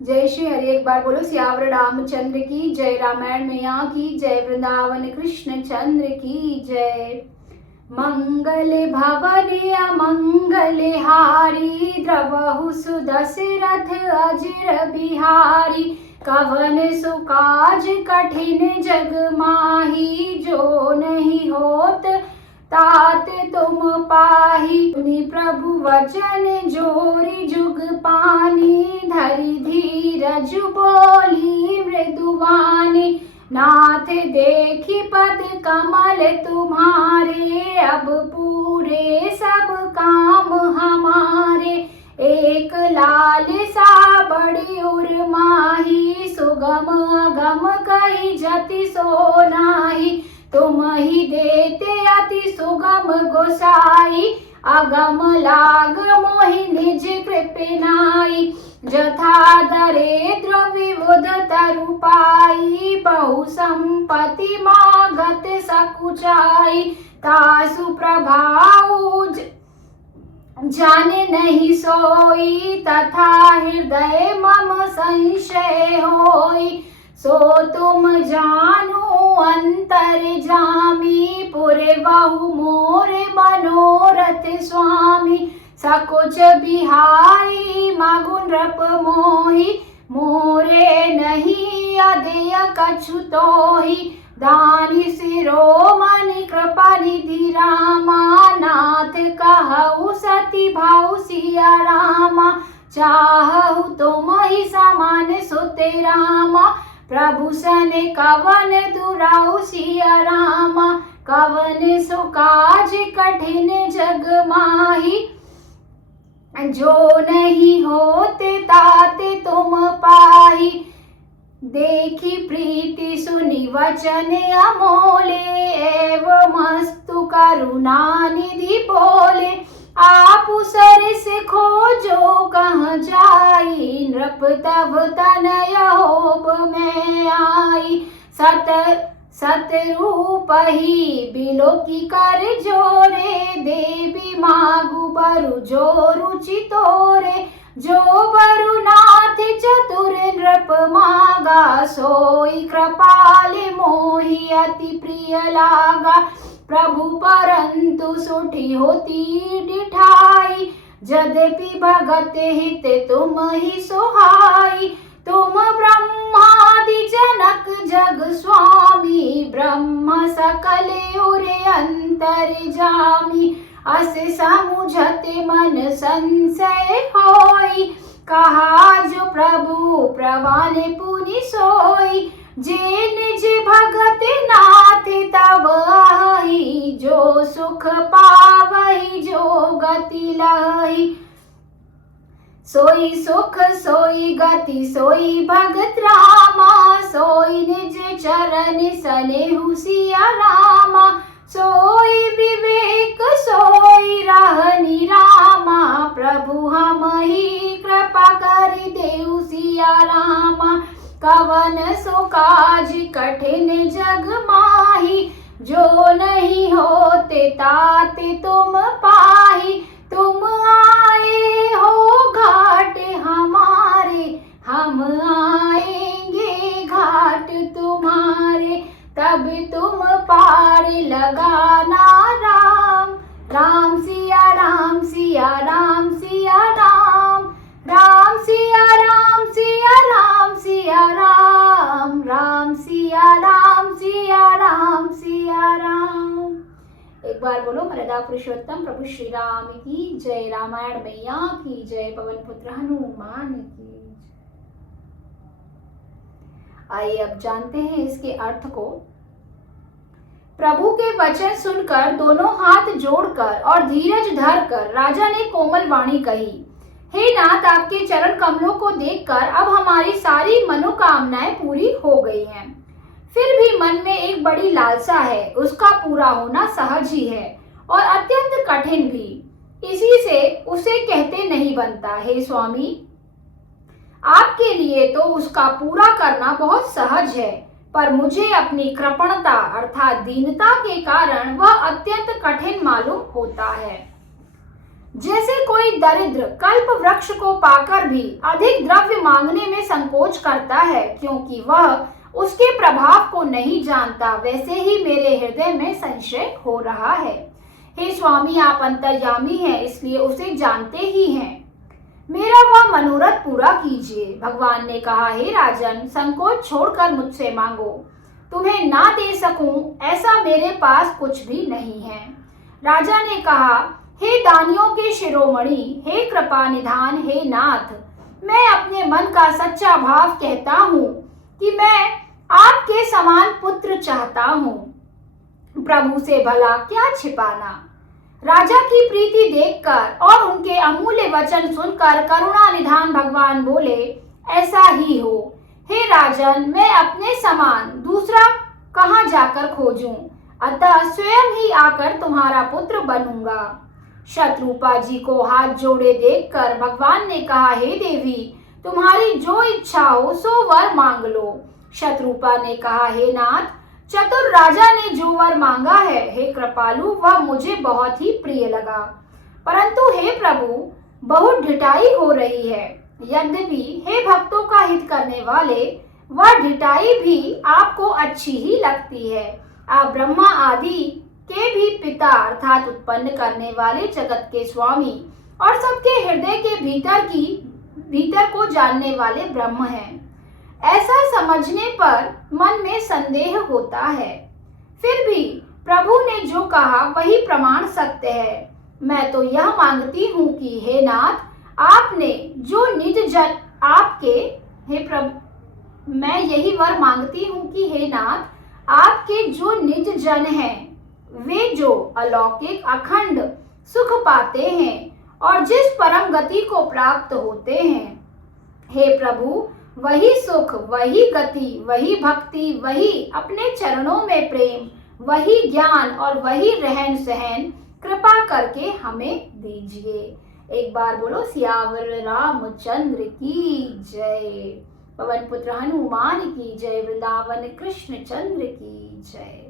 जय श्री हरि। एक बार बोलो सियावर रामचंद्र की जय। रामायण मैया की जय। वृंदावन कृष्ण चंद्र की जय। मंगल भवन अमंगल हारी, द्रवहु सुदशरथ अजर बिहारी। कवन सुकाज कठिन जग माही, जो नहीं होत तात तुम पाही। सुनि प्रभु वचन जोरी जुग पानी, धरि धीरज बोली मृदुवानी। नाथ देखी पद कमल तुम्हारे, अब पूरे सब काम हमारे। एक लाल सा बड़ी उर माही, सुगम अगम कही जति सो नाही। तुम ही देते अति सुगम गोसाई, अगम लाग मोहि निज कृपनाई। जथा दरिद्र विबुध तरु पाई, बहु संपत्ति मागत सकुचाई। तासु प्रभाऊ जाने नहीं सोई, तथा हृदय मम संशय होई। सो तुम जानो अंतर जामी, पुरे बहु मोर मनोरथ स्वामी। सकुच बिहाई मगु नृप मोहि, मोरे नहीं अधेय कछु तोहि। दानी शिरोमणि कृपा निधि रामा, नाथ कहु सती भाऊ सिया रामा। चाहु तुम ही समान सुते रामा, प्रभु सन कवन दुराऊ सिया रामा। कवन सुकाज कठिन जग माही, जो नहीं होते ताते तुम पाही। देखी प्रीति सुनि वचन अमोले, एवमस्तु करुणा निधि बोले। आप सरस खोजो कहाँ जाई, नृप तब तनय होब में आई। सत रूप ही बिलो की कर जोरे, देवी मागु बरु जो रुचि तोरे। जो बरु नाथ चतुर नृप मागा, सोई कृपाल मोहि अति प्रिय लागा। प्रभु परंतु सुठी होती डिठाई, यद्यपि भगत हित तुम ही सुहाई। तुम ब्रह्मादि जनक जग स्वामी, ब्रह्म सकल उरे अंतर जामी। अस समुझत मन संशय होई, कहा जो प्रभु प्रवान पुनि सोई। जे निज भगत नाथ तब आही, जो सुख पावही जो गति लही। सोई सुख सोई गति सोई भगत रामा, सोई निज चरण सनेहु सिया रामा। सोई विवेक सोई रहनि रामा, प्रभु हम ही कृपा कर देहु सिया रामा। कवन सुकाज कठिन जग माही, जो नहीं होते ताते तुम पाही। तुम आए हो घाट हमारे, हम आएंगे घाट तुम्हारे। तब तुम पार लगाना राम, राम सिया राम सिया राम सिया राम। राम सिया राम सिया राम सिया राम, राम सिया राम सिया राम सिया राम। एक बार बोलो मर्यादा पुरुषोत्तम प्रभु श्री राम की जय। रामायण मैया की जय। पवन पुत्र हनुमान की जय। आइए अब जानते हैं इसके अर्थ को। प्रभु के वचन सुनकर दोनों हाथ जोड़कर और धीरज धरकर राजा ने कोमल वाणी कही, हे नाथ, आपके चरण कमलों को देखकर अब हमारी सारी मनोकामनाएं पूरी हो गई हैं। फिर भी मन में एक बड़ी लालसा है, उसका पूरा होना सहज ही है और अत्यंत कठिन भी। इसी से उसे कहते नहीं बनता। हे स्वामी, आपके लिए तो उसका पूरा करना बहुत सहज है, पर मुझे अपनी कृपणता अर्थात दीनता के कारण वह अत्यंत कठिन मालूम होता है। जैसे कोई दरिद्र कल्प वृक्ष को पाकर भी अधिक द्रव्य मांगने में संकोच करता है, क्योंकि वह उसके प्रभाव को नहीं जानता, वैसे ही मेरे हृदय में संशय हो रहा है। हे स्वामी, आप अंतर्यामी हैं, इसलिए उसे जानते ही हैं। मेरा वह मनोरथ पूरा कीजिए। भगवान ने कहा, हे राजन, संकोच छोड़कर मुझसे मांगो। तुम्हें ना दे सकूं ऐसा मेरे पास कुछ भी नहीं है। राजा ने कहा, हे दानियों के शिरोमणि, हे कृपा निधान, हे नाथ, मैं अपने मन का सच्चा भाव कहता हूँ कि मैं आपके समान पुत्र चाहता हूँ। प्रभु से भला क्या छिपाना। राजा की प्रीति देखकर और उनके अमूल्य वचन सुनकर करुणा निधान भगवान बोले, ऐसा ही हो। हे राजन, मैं अपने समान दूसरा कहाँ जाकर खोजूं, अतः स्वयं ही आकर तुम्हारा पुत्र बनूंगा। शत्रुपा जी को हाथ जोड़े देखकर भगवान ने कहा, हे देवी, तुम्हारी जो इच्छा हो सो वर मांग लो। शत्रुपा ने कहा, हे नाथ, चतुर राजा ने जो वर मांगा है, हे कृपालु, वह मुझे बहुत ही प्रिय लगा। परंतु हे प्रभु, बहुत ढिठाई हो रही है। यद्यपि हे भक्तों का हित करने वाले, वह ढिठाई भी आपको अच्छी ही लगती है। आप ब्रह्मा आदि के भी पिता अर्थात उत्पन्न करने वाले जगत के स्वामी और सबके हृदय के भीतर को जानने वाले ब्रह्म हैं। ऐसा समझने पर मन में संदेह होता है, फिर भी प्रभु ने जो कहा वही प्रमाण सत्य है। मैं तो यह मांगती हूँ कि हे नाथ, आपने जो निज जन आपके हे प्रभु मैं यही वर मांगती हूँ कि हे नाथ, आपके जो निज जन हैं, वे जो अलौकिक अखंड सुख पाते हैं और जिस परम गति को प्राप्त होते हैं, हे प्रभु, वही सुख, वही गति, वही भक्ति, वही अपने चरणों में प्रेम, वही ज्ञान और वही रहन सहन कृपा करके हमें दीजिए। एक बार बोलो, सियावर रामचंद्र की जय। पवन पुत्र हनुमान की जय। वृंदावन कृष्ण चंद्र की जय।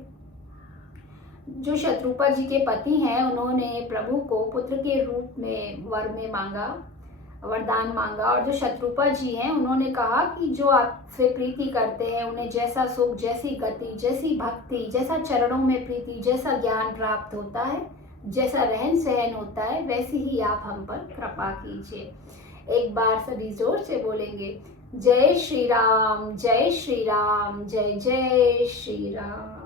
जो शत्रुपा जी के पति हैं, उन्होंने प्रभु को पुत्र के रूप में वरदान मांगा और जो शत्रुपा जी हैं, उन्होंने कहा कि जो आपसे प्रीति करते हैं, उन्हें जैसा सुख, जैसी गति, जैसी भक्ति, जैसा चरणों में प्रीति, जैसा ज्ञान प्राप्त होता है, जैसा रहन सहन होता है, वैसी ही आप हम पर कृपा कीजिए। एक बार सभी जोर से बोलेंगे, जय श्री राम, जय श्री राम, जय जय श्री राम।